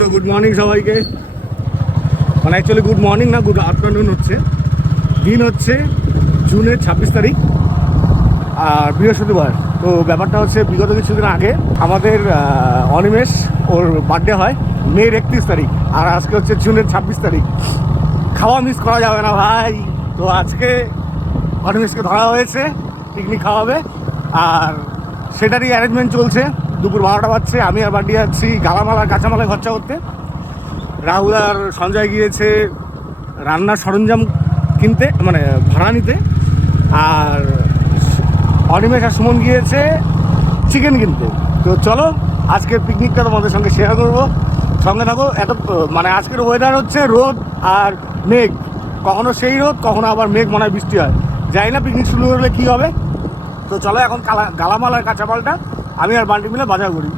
So good morning সবাইকে। মানে actually good morning না গুড আফটারনুন হচ্ছে। দিন হচ্ছে জুনের ছাব্বিশ তারিখ, আর বৃহস্পতিবার। তো ব্যাপারটা হচ্ছে, বিগত কিছুদিন আগে আমাদের অনিমেষ ওর বার্থডে হয় মেয়ের একত্রিশ তারিখ, আর আজকে হচ্ছে জুনের ছাব্বিশ তারিখ। খাওয়া মিস করা যাবে না ভাই। তো আজকে অনিমেষকে ধরা হয়েছে পিকনিক খাওয়াবে, আর সেটারই অ্যারেঞ্জমেন্ট চলছে। দুপুর বারোটা বাজছে, আমি আর বাড়ি যাচ্ছি। গালামাল আর কাঁচামালে খরচা করতে। রাহুল আর সঞ্জয় গিয়েছে রান্নার সরঞ্জাম কিনতে মানে ভাড়া নিতে। আর অনিমেষ আর সুমন গিয়েছে চিকেন কিনতে। তো চলো আজকে পিকনিকটা তোমাদের সঙ্গে শেয়ার করব। সঙ্গে থাকো, এত মানে আজকের ওয়েদার হচ্ছে রোদ আর মেঘ। কখনো সেই রোদ, কখনো আবার মেঘ, মনে হয় বৃষ্টি হয়। জানি না পিকনিক শুরু হলে কী হবে। তো চলো এখন কালা, গালামাল আর কাঁচামালটা আমি আর বান্টি মিলে বাজার করি।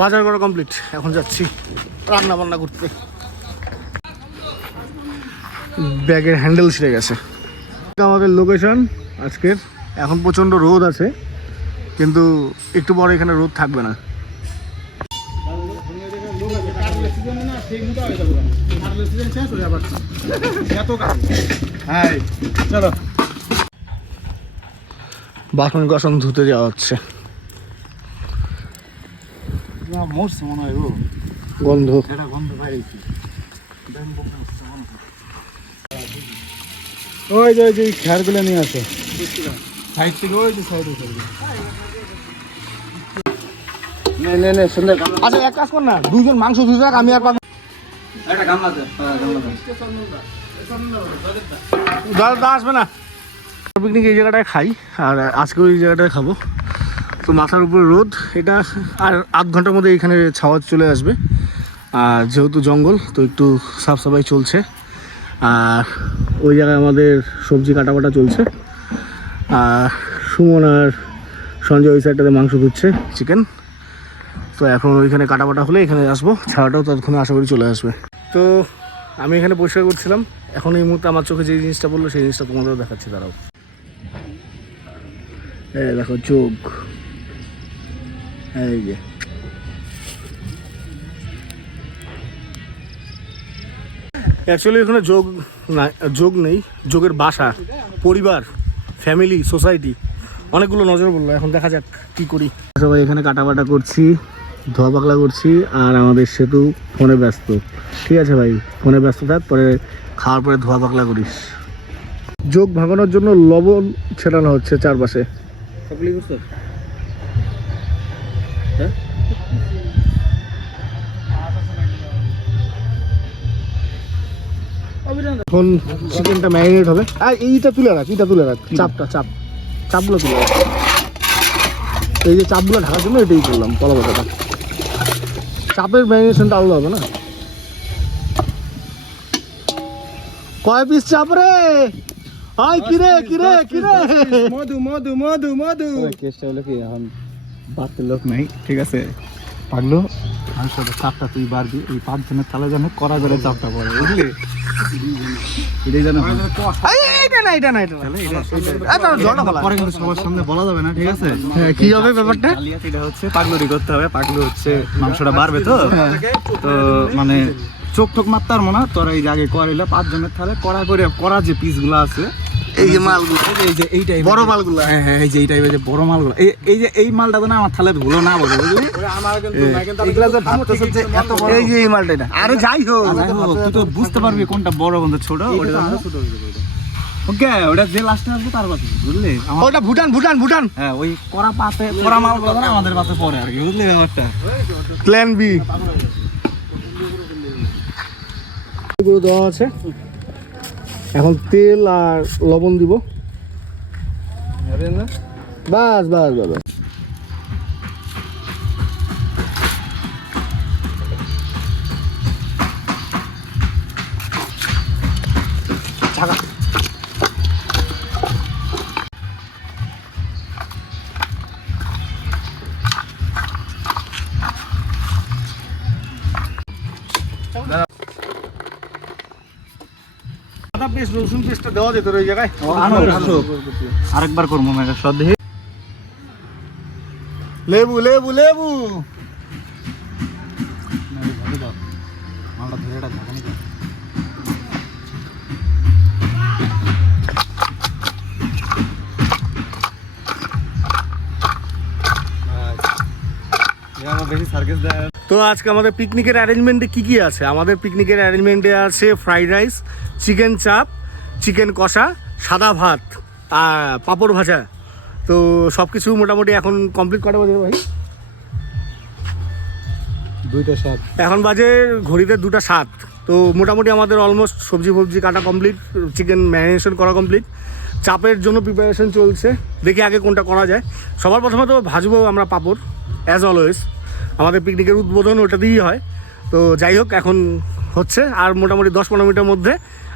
বাজার করা কমপ্লিট এখন যাচ্ছি রান্না বান্না করতে। ব্যাগের হ্যান্ডেল ছিঁড়ে গেছে। আমাদের লোকেশন আজকের এখন প্রচণ্ড রোদ আছে, কিন্তু একটু পরে এখানে রোদ থাকবে না। হ্যাঁ চলো। বাসন কাসন ধুতে যাওয়া হচ্ছে। মরছে মনে হয় গন্ধ। গন্ধ ওই যে ওই যে খেয়ারগুলো নিয়ে আসো। সাইড থেকে ওই যে সাইডে নে নে নে সুন্দর আচ্ছা এক কাজ কর না দুজন মাংস ধুতে থাক আমি আর পাবো হ্যাঁ দাদা আসবে না। পিকনিক এই জায়গাটায় খাই, আর আজকে ওই জায়গাটায় খাব। তো মাথার উপরে রোদ, এটা আর আধ ঘণ্টার মধ্যে এখানে ছাওয়া চলে আসবে। আর যেহেতু জঙ্গল, তো একটু সাফ সাফাই চলছে। আর ওই জায়গায় আমাদের সবজি কাটাবাটা চলছে। আর সুমন আর সঞ্জয় ওই সাইডটাতে মাংস ধুচ্ছে চিকেন তো এখন ওইখানে কাটাবাটা হলে এখানে আসব, ছাড়াটাও ততক্ষণে আশা করি চলে আসবে। তো আমি এখানে পরিষ্কার করছিলাম, এখন এই মুহূর্তে আমার চোখে যে জিনিসটা বলল সেই জিনিসটা তোমাদেরও দেখাচ্ছি, দাঁড়াও। এই দেখো চোখ। এই যে। অ্যাকচুয়ালি এখানে যোগ না যোগ নেই, যোগের বাসা, পরিবার ফ্যামিলি সোসাইটি অনেকগুলো নজর বলল, এখন দেখা যাক কি করি। সবাই এখানে কাটাবাটা করছি, ধোয়া পাকলা করছি, আর আমাদের সেতু ফোনে ব্যস্ত। ঠিক আছে ভাই, ফোনে ব্যস্ত থাক, পরে খাওয়ার পরে ধোয়া পাকলা করিস। যোগ ভাঙানোর জন্য লবণ ছেটানো হচ্ছে চারপাশে। সবগুলি করছ এখন চিকেনটা ম্যারিনেট হবে। আর এইটা তুলে রাখ এইটা তুলে রাখ। চাপটা চাপ। চাপগুলো তুলে রাখ। এই যে চাপগুলো ঢাকার জন্য এটাই করলাম কলা পাতাটা চাপের ম্যারিনেশনটা আলাদা হবে না? কয় পিস চাপ রে? হাই কিরে কিরে কিরে মধু মধু মধু মধু কেসটা হলো কি এখন বাড়তে লোক নাই ঠিক আছে পাগলো আমার সাথে চাপটা তুই বাড়বি এই পাঁচজনের তালে জানে করা করে চাপটা পড়ে বুঝলি এটাই জানো এই, না এটা না এটা না এই দাঁড়া, জলটা ফেলা। পরে কিন্তু সবার সামনে বলা যাবে না ঠিক আছে হ্যাঁ, কি হবে ব্যাপারটা এটা হচ্ছে পাগলুরি করতে হবে পাগলু হচ্ছে মাংসটা বাড়বে তো তো মানে চোখ টোক মারতে মনে না। তোরা এই যে আগে করাইলে পাঁচজনের থালে কড়া করে করা যে পিস পিসগুলো আছে এই যে মালগুলো। এই যে এই টাইপের বড় মালগুলো। হ্যাঁ হ্যাঁ এই যে এই টাইপের যে বড় মালগুলো। এই এই যে এই মালটা তো না আমার থালে ধুলো না বলে বুঝলি? এগুলা যে ভাবতেছে যে এত বড় এই যে এই মালটা এটা। আরে যাই হোক। তুই তো বুঝতে পারবি কোনটা বড় কোনটা ছোট ওটা ওকে ওটা যে লাস্টে আসবে তার কথা বুঝলি? ওটা ভুটান ভুটান ভুটান। হ্যাঁ ওই কড়া পাতে কড়া মালগুলো আমাদের পাতে পরে আর কি বুঝলি ব্যাপারটা? প্ল্যান বি এগুলো দেওয়া আছে। এখন তেল আর লবণ দিব। বাস বাস বাস। আদা রসুন পেস্টটা দেওয়া যেত ওই জায়গায়। আরেকবার করব মেঘা সদেহে লেবু লেবু লেবু। বেশি সার্কেস দেয় তো আজকে আমাদের পিকনিকের অ্যারেঞ্জমেন্টে কি কি আছে? আমাদের পিকনিকের অ্যারেঞ্জমেন্টে আছে fried rice chicken chaap chicken কষা সাদা ভাত আর পাঁপড় ভাজা। তো সব কিছু মোটামুটি এখন কমপ্লিট করা বাজে ভাই? দুইটা সাত। এখন বাজে ঘড়িতে দুটা সাত। তো মোটামুটি আমাদের অলমোস্ট সবজি ফবজি কাটা কমপ্লিট চিকেন ম্যারিনেশন করা কমপ্লিট চাপের জন্য প্রিপারেশন চলছে। দেখি আগে কোনটা করা যায়। সবার প্রথমে তো ভাজবো আমরা পাপড় অ্যাজ অলওয়েজ আমাদের পিকনিকের উদ্বোধন ওটা দিয়েই হয়। তো যাই হোক এখন হচ্ছে আর মোটামুটি দশ পনেরো মিনিটের মধ্যে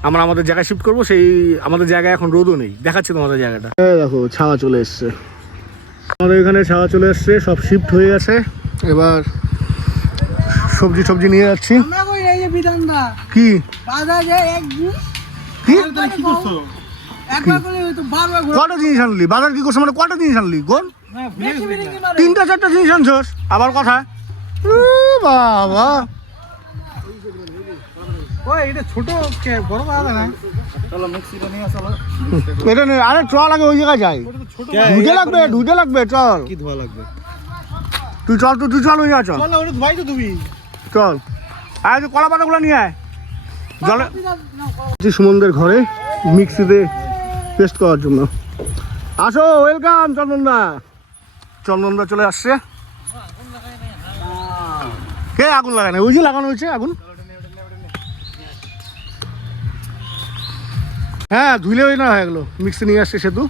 আমরা আমাদের জায়গায় শিফট করব। সেই আমাদের জায়গায় এখন রোদও নেই। দেখাচ্ছি তোমাদের জায়গাটা। দেখো ছাওয়া চলে এসছে। আমাদের এখানে ছাওয়া চলে এসছে সব শিফট হয়ে গেছে। এবার সবজি সবজি নিয়ে যাচ্ছি। আমরা কই এই যে বিধানদা? কি? বাজারে এক দিন কি? একবার করে হয়তো বারবার ঘুরে কটা জিনিস আনলি? বাজার কি করছ? মানে কটা জিনিস আনলি? রে। তিনটা চারটা জিনিস আনছস? আবার কথা? উ বাবা। ওই এটা ছোট কে না? চলো মিক্সিটা নিয়ে চলো। এটা আরে চল আগে ওই জায়গায় যাই। ঢুকে লাগবে ঢুকে লাগবে চল। কি ধোয়া লাগবে? তুই চল তুই তুই চল ওই চল। ধোয়াই তো তুমি চল। আয় তুই কলা পাতাগুলো নিয়ে আয়। জলে নাও, সুমনদের ঘরে মিক্সিতে পেস্ট করার জন্য। আসো ওয়েলকাম চন্দনদা। চন্দনদা চলে আসছে। কে আগুন লাগানো ওই যে লাগানো হয়েছে আগুন। হ্যাঁ ধুলে ওই না হয়ে গেলো। মিক্সি নিয়ে আসছে সেতু।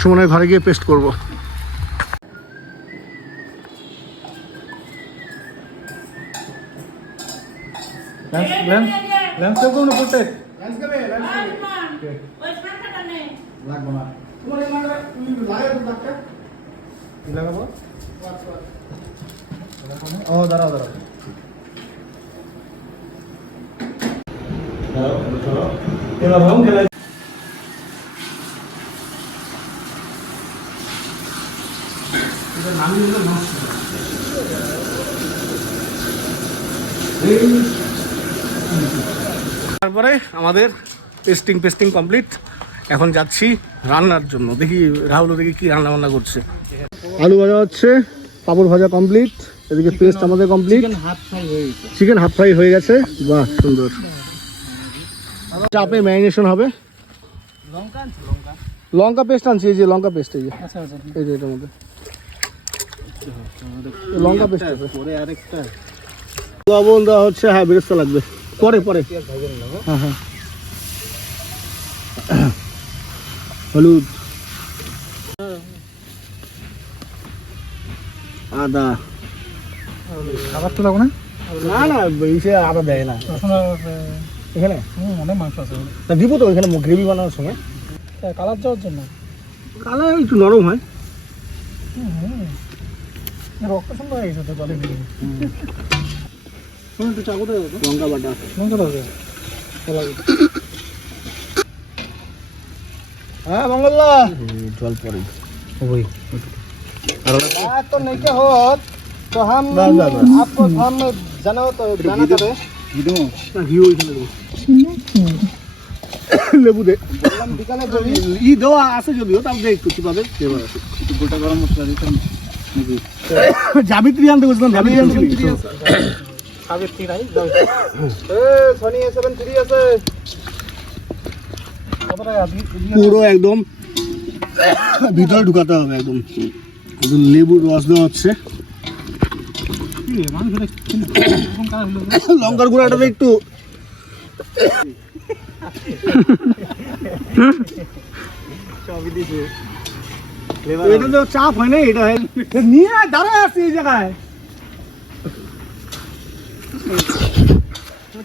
সুমনের ঘরে গিয়ে পেস্ট করব। তো কোনো প্রোটেক্ট লাগবে লাগাবো? ও, দাঁড়াও দাঁড়াও। তারপরে আমাদের টেস্টিং পেস্টিং কমপ্লিট এখন যাচ্ছি রান্নার জন্য। দেখি রাহুল, দেখি কি রান্না বান্না করছে। আলু ভাজা হচ্ছে পাপড় ভাজা কমপ্লিট এদিকে পেস্ট আমাদের কমপ্লিট হয়ে চিকেন হাফ ফ্রাই হয়ে গেছে। বাহ সুন্দর। চাপে ম্যারিনেশন হবে। লঙ্কা পেস্ট আনছি এই যে লঙ্কা পেস্ট এই যে। আচ্ছা আচ্ছা। এই যে এটার মধ্যে। লঙ্কা পেস্ট পরে আরেকটা। লবণ দেওয়া হচ্ছে হ্যাঁ বেরেস্তা লাগবে। পরে পরে। না হ্যাঁ হ্যাঁ। হলুদ। আদা। খাবার তো লাগবে না? না না ইসে আদা দেয় না। এখন? অনেক মাংস আছে তা দিব তো এখানে গ্রেভি বানানোর সময়। কালার যাওয়ার জন্য? কালা একটু নরম হয়। রক্ত সুন্দর হয়ে গেছে তো জলে একটু লঙ্কা বাটা। লঙ্কা দাও হ্যাঁ মঙ্গলদা। জল পরে ওই। तो नहीं के होत तो हम बस, बस, बस। आपको हम जाना तो जाना करे না ঘি ওইখানে দেবো লেবু দে हम बिकाने जो ই দেওয়া আছে যদিও তাও দে একটু কিভাবে দেওয়া আছে একটু গোটা গরম মশলা দিতাম নাকি জাবিত্রী আনতে বলছিলাম জাবিত্রী আনছিলি খাবে ঠিক নাই দাও ए सोनी ए 73 আছে কত টাকা আপনি পুরো একদম ভিতরে ঢুকাতে হবে একদম একদম লেবুর রস দেওয়া হচ্ছে। লঙ্কার গুঁড়াটাতে একটু। এটা তো চাপ হয় না এটা নিয়ে দাঁড়ায় আসছি এই জায়গায়।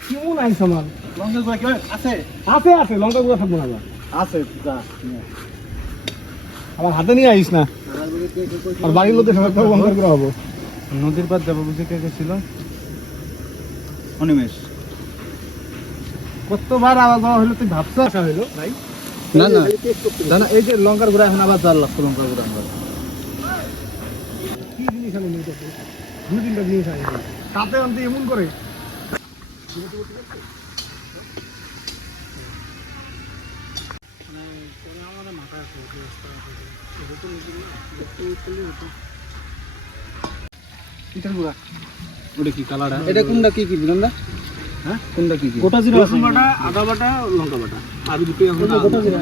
কেমন আইস আমার? লঙ্কা গুঁড়া কেমন আছে। আছে আছে লঙ্কা গুঁড়া থাকব না আছে আমার হাতে নিয়ে আইস না। আর বাড়ির লোকের সবাই লঙ্কার গুঁড়া হব। নদীর পার যাব বুঝে কে কে ছিল? অনিমেষ। কতবার আওয়াজ দেওয়া হলো তুই ভাবছ? আসা হইল ভাই। না না। না না এই যে লঙ্কার গুঁড়া এখন আবার চার লাগছে লঙ্কার গুঁড়া আনব। কি জিনিস আনি নি তোকে? দুই তিনটা জিনিস নি। তাতে আনতে এমন করে? ওটা কি কালার এটা কোনটা কি কি বুঝলেন না হ্যাঁ? কোনটা কি কি? গোটা জিরা রসুন বাটা আদা বাটা লঙ্কা বাটা। আর দুটো এখন গোটা জিরা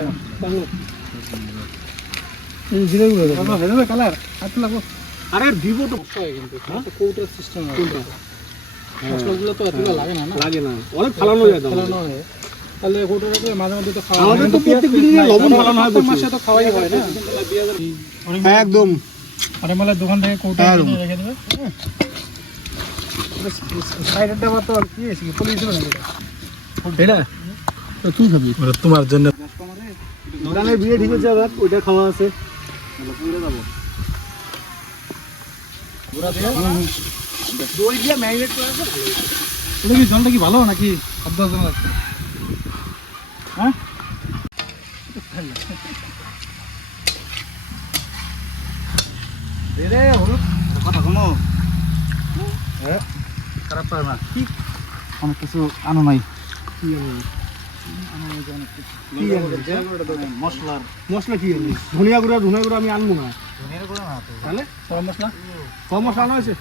এই জিরা গুঁড়া বাবা হয়ে কালার? আর তো আরে দিব তো। কৌটার সিস্টেম মশলাগুলো তো এতগুলো লাগে না না? লাগে না। অনেক ফালানো যায় তো হয়। তাহলে কৌটা রাখলে মাঝে মধ্যে তো খাওয়া আমাদের তো প্রত্যেক লবণ ফালানো হয় মাসে তো খাওয়াই হয় না। একদম। আরে মালা দোকান থেকে কৌটা রেখে দেবে। আবার আর কি এসে পুলিশ নাকি এটা? তো তুই খাবি? তোমার জন্য। দোকানের বিয়ে ঠিক আছে আবার ওইটা খাওয়া আছে। দই দিয়ে ম্যারিনেট করে আছে? জলটা কি ভালো নাকি? আসবে না লাগছে হ্যাঁ? রে হলুদ। কথা শোনো। হ্যাঁ? খারাপ পারে না। কি? অনেক কিছু আনো নাই। কি মশলার। মশলা কি ধনিয়া গুঁড়া ধনিয়া গুঁড়া আমি আনব না। ধনিয়ার গুঁড়ো না তাহলে? সব মশলা? সব মশলা আনা হয়েছে?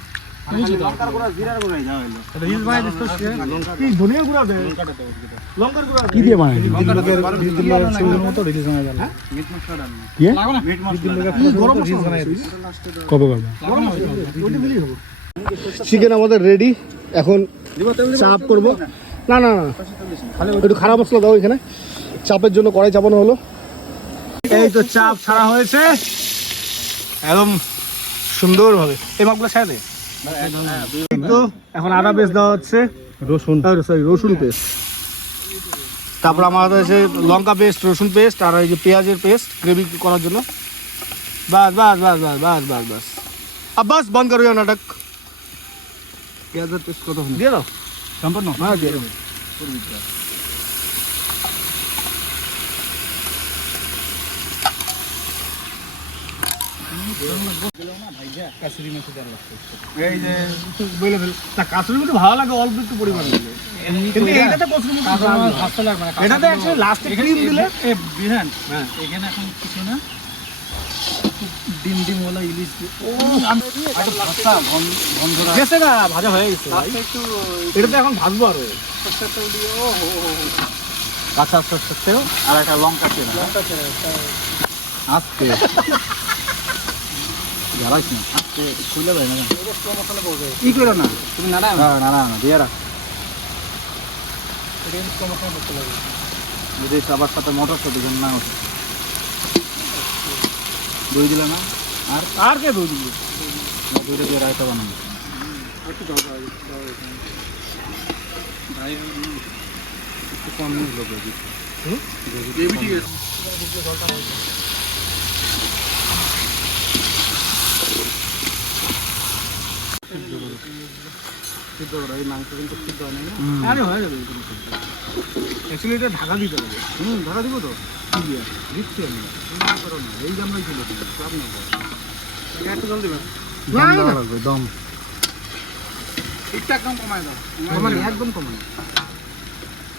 রিলিজ হয়ে কবে করবে চিকেন আমাদের রেডি এখন চাপ করব। না না না। একটু খারাপ মশলা দাও এখানে। চাপের জন্য কড়াই চাপানো হলো। এই তো চাপ ছাড়া হয়েছে। একদম সুন্দরভাবে। এই মাপগুলো ছেড়ে এখন আদা পেস্ট দেওয়া হচ্ছে। রসুন। সরি রসুন পেস্ট। তারপর আমাদের হচ্ছে লঙ্কা পেস্ট রসুন পেস্ট আর এই যে পেঁয়াজের পেস্ট গ্রেভি করার জন্য। বাস বাস বাস বাস বাস বাস বাস। আর বাস বন্ধ করো নাটক। পেঁয়াজের পেস্ট কত দিয়ে দাও। সম্পূর্ণ? হ্যাঁ দিয়ে দাও। এই যে বলে ফেল না কাসুরি মধ্যে ভালো লাগে অল্প একটু পরিমাণ। দিলে কিন্তু এইটাতে কসুরি মধ্যে ভালো লাগে। না এটাতে actually last এ দিলে বিহান হ্যাঁ। এখানে এখন কিছু না ডিম ডিম ওলা ইলিশ ও গেছে গা ভাজা হয়ে গেছে ভাই। একটু এটাতে এখন ভাজবো আরও। কাঁচা সরষের তেল আর একটা লঙ্কা তেল আস্তে। জ্বালাইস না খুলে দেয় না ই করো না। তুমি নাড়াও। না নাড়াও না দিয়ে রাখ। যদি সবার সাথে মটর সাথে দিবেন না ওঠে। দই দিলে না? আর? আর কে দুধ দিবে? দইটা দিয়ে রায়তা বানাবো কম লোক সিদ্ধ করা এই মাংস কিন্তু সিদ্ধ হয় না আরে হয়ে যাবে অ্যাকচুয়ালি এটা ঢাকা দিতে হবে। হুম ধরা দিব তো। কি দিয়ে দিচ্ছি আমি করো না এই জামলাই ছিল সব না একটু জল দেবে দম দেওয়া লাগবে দম। ঠিকঠাক দাম কমায় দাও। আমার একদম কমাই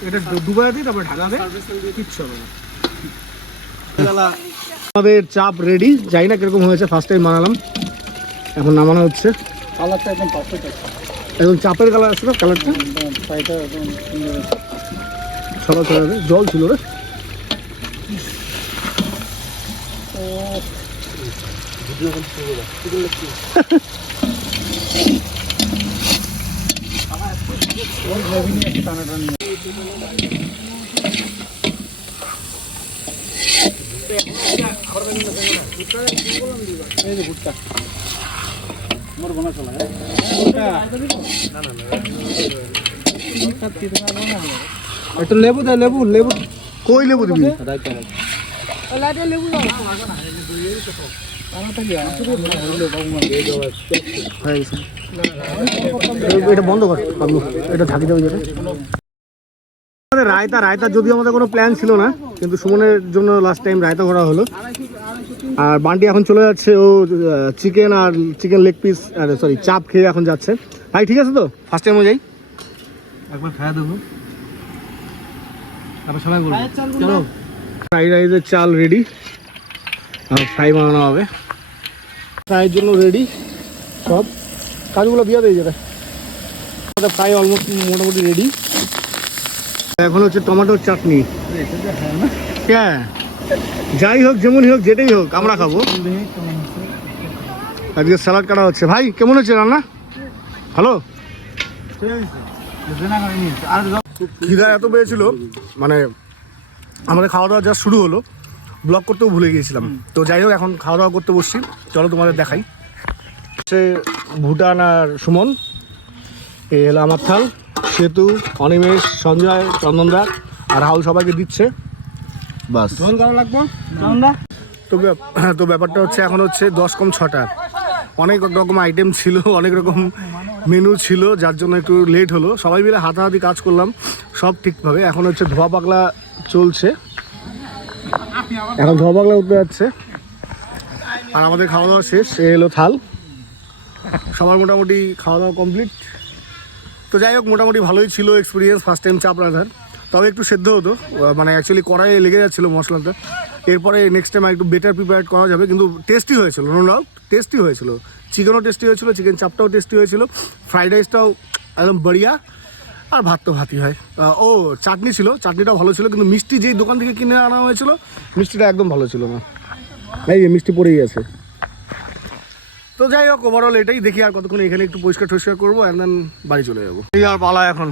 এটা ডুবাই দিই তারপরে ঢাকা দে কিচ্ছু হবে না। আমাদের চাপ রেডি জানি না কীরকম হয়েছে ফার্স্ট টাইম বানালাম। এখন নামানো হচ্ছে। কালারটা একদম পারফেক্ট আছে। চাপের কালার আছে না কালারটা? একদম সুন্দর আছে। সকাল জল ছিল রে ভুট্টা। চলা একটু লেবু দে লেবু লেবু। কই লেবু দিবি? হয়ে এটা বন্ধ কর পাবলু। এটা ঢাকি দেবে যেটা। আমাদের রায়তা রায়তা যদিও আমাদের কোনো প্ল্যান ছিল না কিন্তু সুমনের জন্য লাস্ট টাইম রায়তা করা হলো। আর বান্টি এখন চলে যাচ্ছে ও চিকেন আর চিকেন লেগ পিস আর সরি চাপ খেয়ে এখন যাচ্ছে। ভাই ঠিক আছে তো? ফার্স্ট টাইম যাই। একবার খাওয়া দেবো তারপর সবাই বলব। চলো। ফ্রাইড রাইসের চাল রেডি আর ফ্রাই বানানো হবে। ফ্রাইয়ের জন্য রেডি সব। কাজগুলো বিয়া দিয়ে আমাদের ফ্রাই অলমোস্ট মোটামুটি রেডি এখন হচ্ছে টমেটোর চাটনি হ্যাঁ। যাই হোক, যেমনই হোক, যেটাই হোক, আমরা খাব। আজকে স্যালাড কাটা হচ্ছে। ভাই, কেমন হচ্ছে রান্না? আর খিদা এত পেয়েছিল মানে আমাদের খাওয়া দাওয়া যা শুরু হলো ব্লগ করতেও ভুলে গিয়েছিলাম। তো যাই হোক, এখন খাওয়া দাওয়া করতে বসছি। চলো তোমাদের দেখাই। সে ভুটান আর সুমন, এ হলো আমার থাল, সেতু, অনিমেষ, সঞ্জয়, চন্দনদা, আর রাহুল সবাইকে দিচ্ছে। বাস। ঝোল করা লাগবো? আমরা? তো তো ব্যাপারটা হচ্ছে এখন হচ্ছে দশ কম ছটা। অনেক রকম আইটেম ছিল অনেক রকম মেনু ছিল যার জন্য একটু লেট হলো। সবাই মিলে হাতাহাতি কাজ করলাম সব ঠিকভাবে। এখন হচ্ছে ধোয়া পাগলা চলছে। এখন ধোয়া পাগলা উঠতে যাচ্ছে। আর আমাদের খাওয়া দাওয়া শেষ এ এলো থাল। সবার মোটামুটি খাওয়া দাওয়া কমপ্লিট তো যাই হোক মোটামুটি ভালোই ছিল এক্সপিরিয়েন্স ফার্স্ট টাইম চাপ রাঁধার তবে একটু সেদ্ধ হতো। মানে অ্যাকচুয়ালি কড়াইয়ে লেগে যাচ্ছিল মশলাটা। এরপরে নেক্সট টাইম একটু বেটার প্রিপেয়ার করা যাবে। কিন্তু টেস্টি হয়েছিল নো ডাউট টেস্টি হয়েছিল। চিকেনও টেস্টি হয়েছিল চিকেন চাপটাও টেস্টি হয়েছিল। ফ্রাইড রাইসটাও একদম বড়িয়া। আর ভাত তো ভাতই হয়। ও, চাটনি ছিল চাটনিটাও ভালো ছিল, কিন্তু মিষ্টি যেই দোকান থেকে কিনে আনা হয়েছিল, মিষ্টিটা একদম ভালো ছিল না। এই মিষ্টি পড়েই আছে তো যাই হোক ওভারঅল এটাই দেখি আর কতক্ষণ এখানে একটু পরিষ্কার টরিষ্কার করব অ্যান্ড দেন বাড়ি চলে যাব। এই আর পালা এখন।